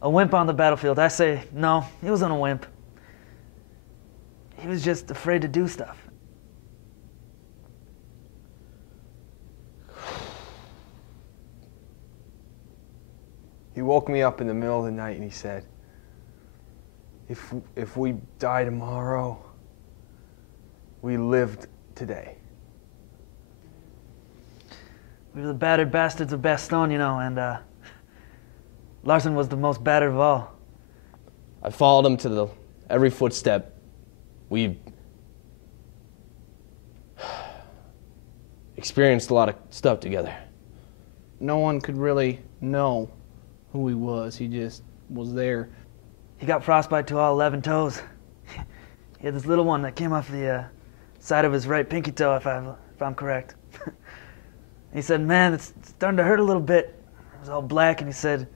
A wimp on the battlefield. I say, no, he wasn't a wimp. He was just afraid to do stuff. He woke me up in the middle of the night and he said, if we die tomorrow, we lived today. We were the battered bastards of Bastogne, you know, and Larson was the most battered of all. I followed him to every footstep. We experienced a lot of stuff together. No one could really know who he was. He just was there. He got frostbite to all 11 toes. He had this little one that came off the side of his right pinky toe, if I'm correct. He said, man, it's starting to hurt a little bit. It was all black, and he said,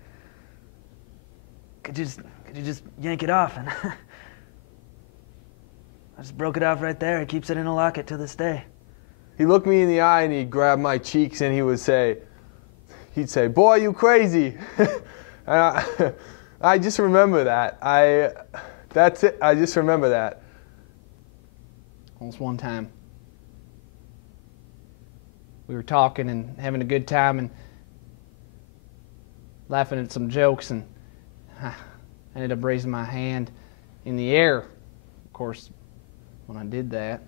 could you just yank it off? And I just broke it off right there. He keeps it in a locket to this day. He looked me in the eye and he'd grab my cheeks and he'd say, boy, you crazy. And I just remember that. That's it. I just remember that. Almost one time, we were talking and having a good time and laughing at some jokes, and I ended up raising my hand in the air. Of course, when I did that,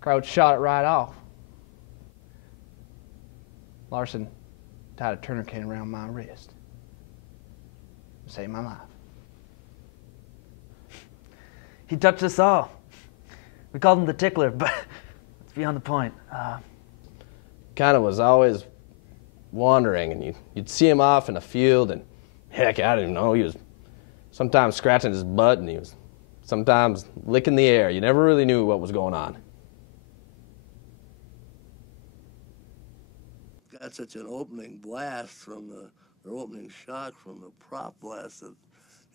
Crouch shot it right off. Larson tied a tourniquet around my wrist. Saved my life. He touched us all. We called him the tickler, but it's beyond the point. Kind of was always wandering, and you'd see him off in a field, and heck, I don't even know, he was sometimes scratching his butt, and he was sometimes licking the air. You never really knew what was going on. Got such an opening blast from the opening shot from the prop blast that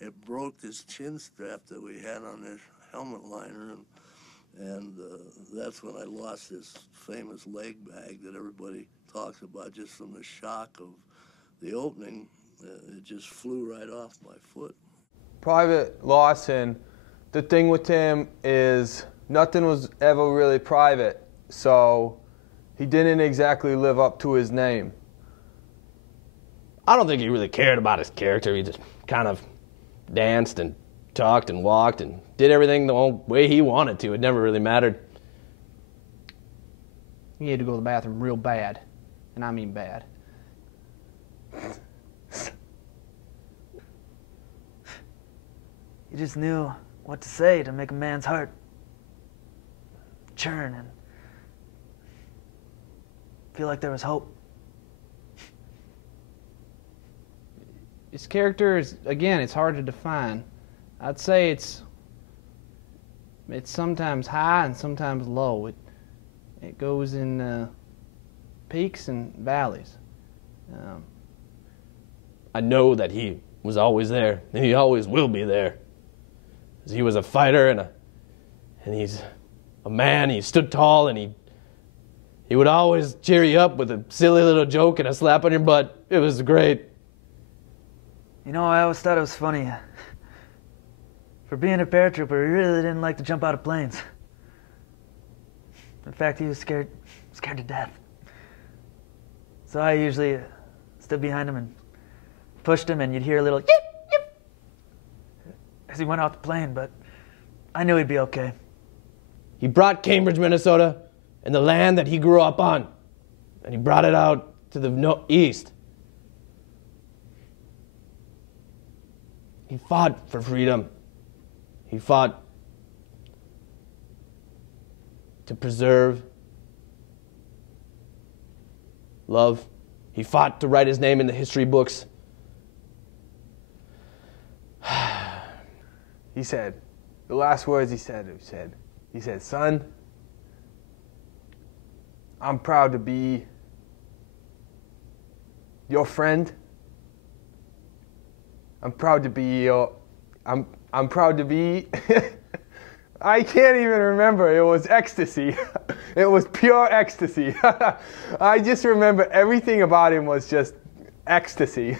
it broke this chin strap that we had on this helmet liner, and that's when I lost this famous leg bag that everybody talks about just from the shock of the opening. It just flew right off my foot. Private Larson, the thing with him is nothing was ever really private, so he didn't exactly live up to his name. I don't think he really cared about his character. He just kind of danced and talked and walked and did everything the way he wanted to. It never really mattered. He had to go to the bathroom real bad, and I mean bad. He just knew what to say to make a man's heart churn and feel like there was hope. His character is, again, it's hard to define. I'd say it's sometimes high and sometimes low. It goes in peaks and valleys. I know that he was always there, and he always will be there. He was a fighter, and he's a man. He stood tall, and he would always cheer you up with a silly little joke and a slap on your butt. It was great. You know, I always thought it was funny. For being a paratrooper, he really didn't like to jump out of planes. In fact, he was scared to death. So I usually stood behind him and pushed him, and you'd hear a little yip, yip as he went off the plane, but I knew he'd be okay. He brought Cambridge, Minnesota, and the land that he grew up on, and he brought it out to the east. He fought for freedom. He fought to preserve love. He fought to write his name in the history books. He said, the last words he said, son, I'm proud to be your friend. I'm proud to be your, I'm proud to be, I can't even remember. It was ecstasy. It was pure ecstasy. I just remember everything about him was just ecstasy.